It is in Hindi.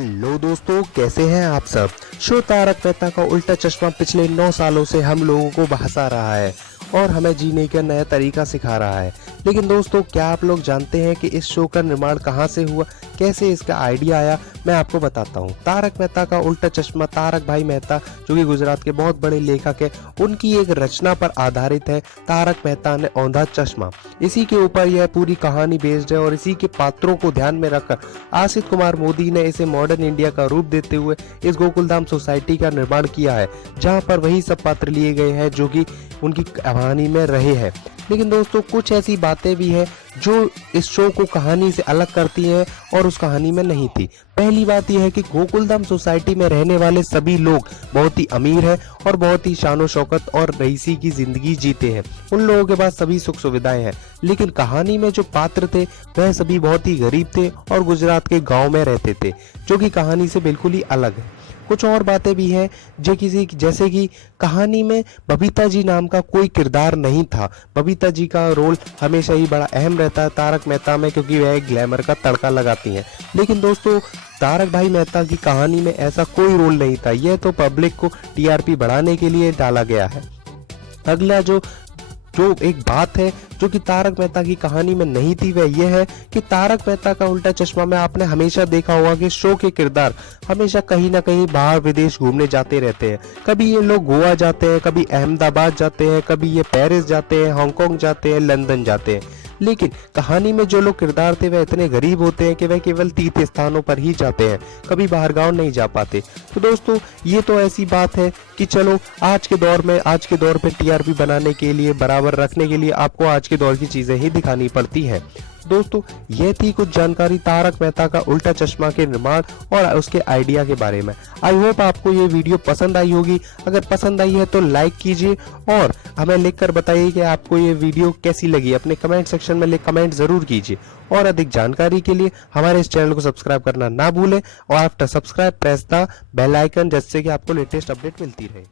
लो दोस्तों, कैसे हैं आप सब। शो तारक मेहता का उल्टा चश्मा पिछले 9 सालों से हम लोगों को बहसा रहा है और हमें जीने का नया तरीका सिखा रहा है। लेकिन दोस्तों, क्या आप लोग जानते हैं कि इस शो का निर्माण कहां से हुआ, कैसे इसका आइडिया आया। मैं आपको बताता हूं। तारक मेहता का उल्टा चश्मा तारक भाई मेहता, जो कि गुजरात के बहुत बड़े लेखक है, उनकी एक रचना पर आधारित है। तारक मेहता ने औंधा चश्मा, इसी के ऊपर यह पूरी कहानी बेस्ड है और इसी के पात्रों को ध्यान में रखकर आशित कुमार मोदी ने इसे मॉडर्न इंडिया का रूप देते हुए इस गोकुलधाम सोसाइटी का निर्माण किया है, जहां पर वही सब पात्र लिए गए हैं जो कि उनकी कहानी में रहे हैं। लेकिन दोस्तों, कुछ ऐसी बातें भी हैं जो इस शो को कहानी से अलग करती हैं और उस कहानी में नहीं थी। पहली बात यह है कि गोकुलधाम सोसाइटी में रहने वाले सभी लोग बहुत ही अमीर हैं और बहुत ही शानो शौकत और रईसी की जिंदगी जीते हैं। उन लोगों के पास सभी सुख सुविधाएं हैं। लेकिन कहानी में जो पात्र थे वह सभी बहुत ही गरीब थे और गुजरात के गाँव में रहते थे, जो कि कहानी से बिल्कुल ही अलग है। कुछ और बातें भी हैं जैसे कि कहानी में बबीता जी नाम का कोई किरदार नहीं था। बबीता जी का रोल हमेशा ही बड़ा अहम रहता है तारक मेहता में, क्योंकि वह एक ग्लैमर का तड़का लगाती हैं। लेकिन दोस्तों, तारक भाई मेहता की कहानी में ऐसा कोई रोल नहीं था। यह तो पब्लिक को टीआरपी बढ़ाने के लिए डाला गया है। अगला जो एक बात है जो कि तारक मेहता की कहानी में नहीं थी, वह यह है कि तारक मेहता का उल्टा चश्मा में आपने हमेशा देखा होगा कि शो के किरदार हमेशा कहीं ना कहीं बाहर विदेश घूमने जाते रहते हैं। कभी ये लोग गोवा जाते हैं, कभी अहमदाबाद जाते हैं, कभी ये पेरिस जाते हैं, हांगकांग जाते हैं, लंदन जाते हैं। लेकिन कहानी में जो लोग किरदार थे वह इतने गरीब होते हैं कि वह केवल तीर्थ स्थानों पर ही जाते हैं, कभी बाहर गांव नहीं जा पाते। तो दोस्तों, ये तो ऐसी बात है कि चलो आज के दौर पे टीआरपी बनाने के लिए, बराबर रखने के लिए आपको आज के दौर की चीजें ही दिखानी पड़ती हैं। दोस्तों, यह थी कुछ जानकारी तारक मेहता का उल्टा चश्मा के निर्माण और उसके आइडिया के बारे में। आई होप आपको ये वीडियो पसंद आई होगी। अगर पसंद आई है तो लाइक कीजिए और हमें लिखकर बताइए कि आपको ये वीडियो कैसी लगी। अपने कमेंट सेक्शन में कमेंट जरूर कीजिए और अधिक जानकारी के लिए हमारे इस चैनल को सब्सक्राइब करना ना भूलें और after subscribe press the bell icon, जिससे कि आपको लेटेस्ट अपडेट मिलती रहे।